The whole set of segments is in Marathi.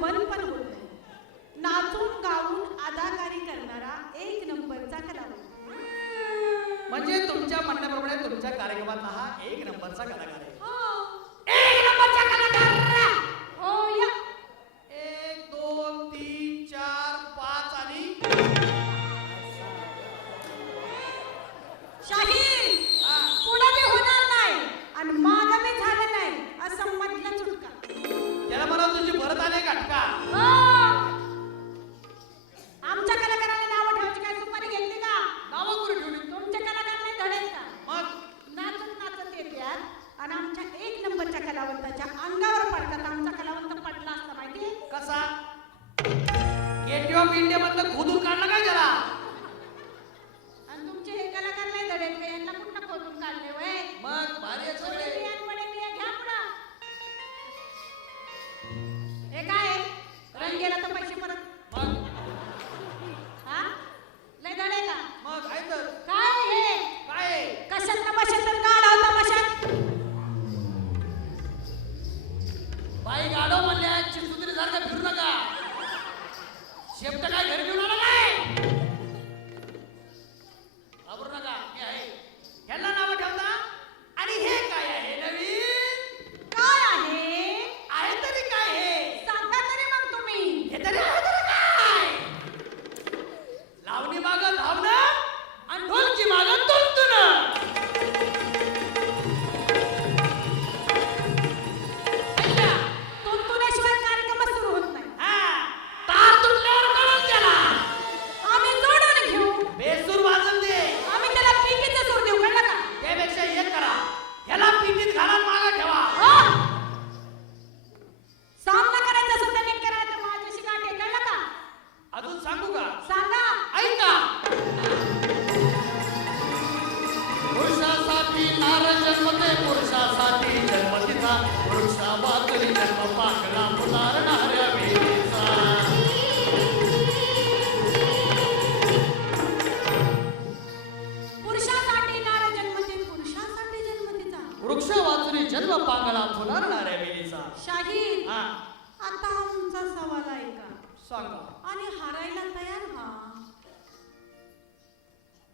बन पण होत नाही. नाचून गाऊन अदाकारी करणारा एक नंबरचा कलावंत. म्हणजे तुमच्या म्हणण्याप्रमाणे तुमच्या कार्यक्रमात हा एक नंबरचा कलाकार आहे. हो, एक नंबरचा कलाकार. हो या. 1 2 3 4 5 आणि शाहीर पुढे बी होणार नाही आणि मागे बी झालं नाही असं मधला चुटका. त्याला म्हणा तुझी भरत आले काटका. हो. आमच्या कलाकाराला नाव ठेवायची काय सुपारी घेतली का? नावं करून ठेवली. तुमच्या कलाकाराने धडेल का? मग नाचत नाचत येतात आणि आमच्या एक नंबरच्या कलावंताच्या अंगावर पडतात. आमचा कलावंत पडला असता माहितीये कसा गेट ऑफ इंडिया मधलं खोदून काढला काय त्याला? आणि तुमचे हे कलाकार नाही धडेल का? यांना कुठं खोदून काढले वय? मग भारी आहे सगळे. घ्या पुढं. हे काय रंग गेला तर पैसे परत. मग हा लय धडे का? मग आहे तर काय हे काय कशात ना बशात तर काढा होता बशात. बाई गाडो म्हणल्या चिंचुत्री सारखं फिरू नका. शेपट काय घरी घेऊन आला काय? घाबरू नका मी आहे. ह्याला नाव ठेवता आणि हे काय आहे नवीन? काय आहे? आहे तरी काय हे? सांगा तरी मग तुम्ही. हे तरी आहे तरी काय? लावणी मागं धावणं आणि ढोलकी मागं तुंतुणं. ऐका, तुंतुण्याशिवाय कार्यक्रम सुरू होत नाही. हा, तार तुटल्यावर कळून त्याला आम्ही जोडून घेऊ. बेसूर वाजून दे. आम्ही त्याला पिकीचा सूर देऊ कळलं का? त्यापेक्षा एक करा, ह्याला पिंडीत घाला मागं ठेवा. हो. सामना करायचा सुद्धा नीट करायचा. माझ्याशी गाठ आहे कळलं का? अजून सांगू का? सांगा. ऐका. पुरुषासाठी नार जन्मते, पुरुषासाठी जन्मतीचा, पुरुषावाचरी जन्म पाकला फुलारणाऱ्या वेळेचा. पुरुषासाठी नार जन्मते, पुरुषासाठी जन्मतीचा. वृक्ष वाचुरी जन्म पांगळा फुलारणाऱ्या वेळेचा. शाहीर हा आता आमचा सवाल ऐका सांगा. आणि हारायला तयार व्हा.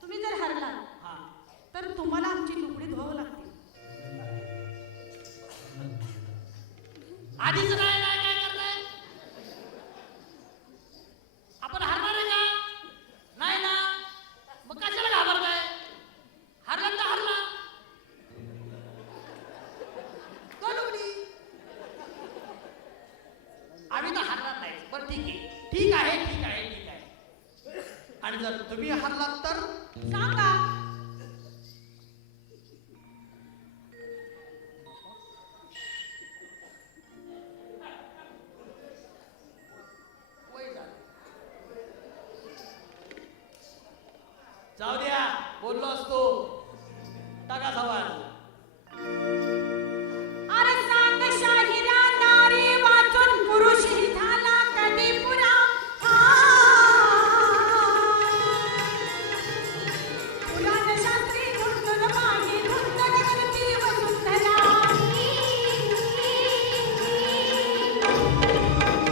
तुम्ही जर हरला हा तर तुम्हाला आमची लुगडी धुवावं लागते. आधीच नाही नाही काय करताय? आपण हारणार आहे का? नाही ना, मग कशाला घाबरताय? हारला तर हारला. गलुडी. आम्ही तर हारणार नाही. बरं ठीक आहे ठीक आहे ठीक आहे ठीक आहे. आणि जर तुम्ही हारलात तर सांगा. वय झालं. जाऊ द्या, बोललो असतो. टाका सवाल. अरे सांग शाहिरा नारी वाचून पुरुष ही झाला कधी पुरा. पुराण शास्त्री धुंदन माही धुंदन करती वसुंधरा.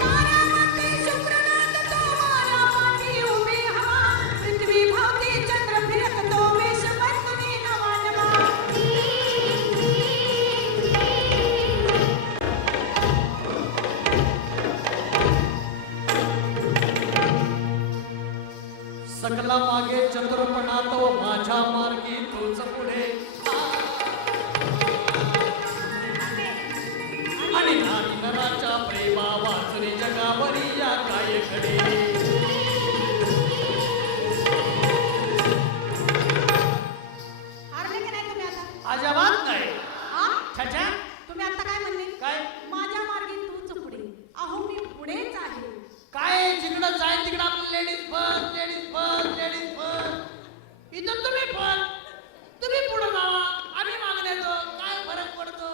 तारावती शुक्रनाथ तो मारामाती उभी हवा. पृथ्वी भावती चंद्र फिरत तो वेश बदलून नवा नवा. सकला मागे चंद्रपणा तो माझ्या मार्गी तोच पुढे. आणि नारी नराच्या प्रेमा वाचणे जगावरी या काय खडे. हारले की नाही तुम्ही आता? अजिबात नाही. हा? छछा तुम्ही आता काय म्हणले? काय माझ्या मार्गी तूच पुढे. अहो मी पुढेच आहे. काय जिकडं जाईल तिकडं आपलं ladies first ladies first ladies first. इथं तुम्ही पुढे जावा, आम्ही मागून येतो. काय फरक पडतो?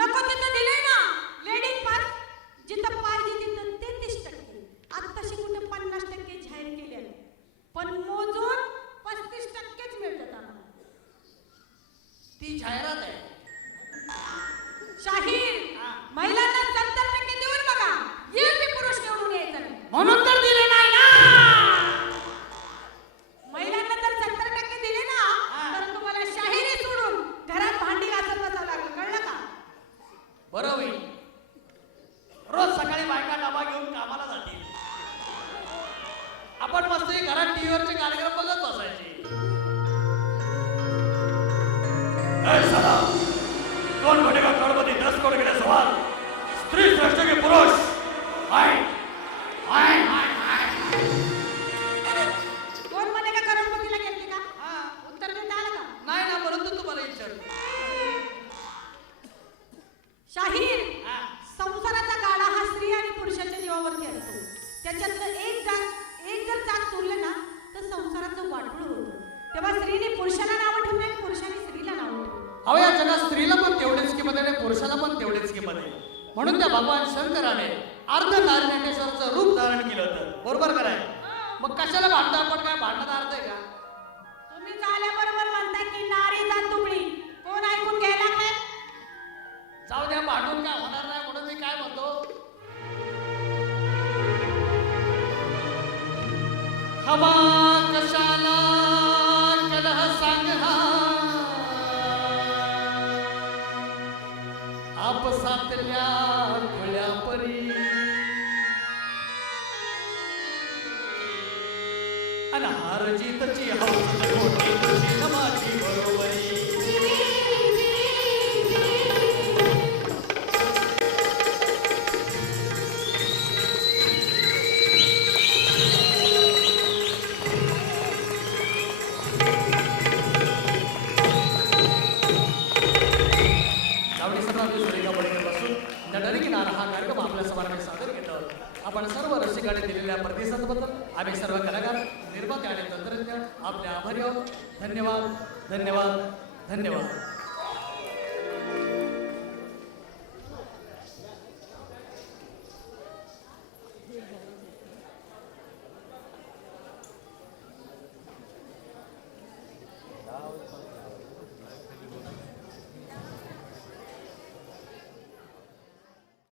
नको तिथं दिलंय ना लेडीज फर्स्ट. जिथं पाहिजे तिथं 33% बरं होईल. रोज सकाळी बायका डबा घेऊन कामाला जातील. आपण मस्त घरात टीव्हीवरचे कार्यक्रम बघत बसायचे. कौन बनेगा करोड़पति 10 करोड़ के लिए सवाल स्त्री श्रेष्ठ के पुरुष आए आए आए आए कोण बनेगा करोडपतीला घेतली का हा. उत्तर देता आलं का नाही ना परंतु तुम्हाला विचार. शाहीर संसाराचा गाडा हा स्त्री आणि पुरुषाच्या जीवावरती असतो. त्याच्यातलं एक जर चाक सोडलं ना तर संसाराचं वाटोळं होतं. तेव्हा स्त्रीने पुरुषाला नावं ठेवू नये, पुरुषाने स्त्रीला नावं ठेवू. अहो या जगात स्त्रीला पण तेवढीच किंमत आहे, पुरुषाला पण तेवढीच किंमत आहे. म्हणून त्या भगवान शंकराने अर्ध नारायणेश्वरचं रूप धारण केलं होतं. बरोबर कराय. मग कशाला भांडतो आपण? काय भांडणाचा अर्थ आहे का? तुम्ही चाल्याबरोबर म्हणता की नारी जात दुबळी. कोण ऐकून घ्यायला लागलाय? जाऊ द्या, भांडून काय होणार नाही म्हणून मी काय म्हणतो, हवा कशाला कलह सांग हा आपसातल्या खुल्या परी अनहार जीतची हौस मोठी तुझी न माझी बरोबरी. हा कार्यक्रम आपल्या समोर सादर केला. आपण सर्व रसिकांनी दिलेल्या प्रतिसादाबद्दल आम्ही सर्व कलाकार, निर्माते आणि तंत्रज्ञ आपले आभारी आहोत. धन्यवाद धन्यवाद धन्यवाद.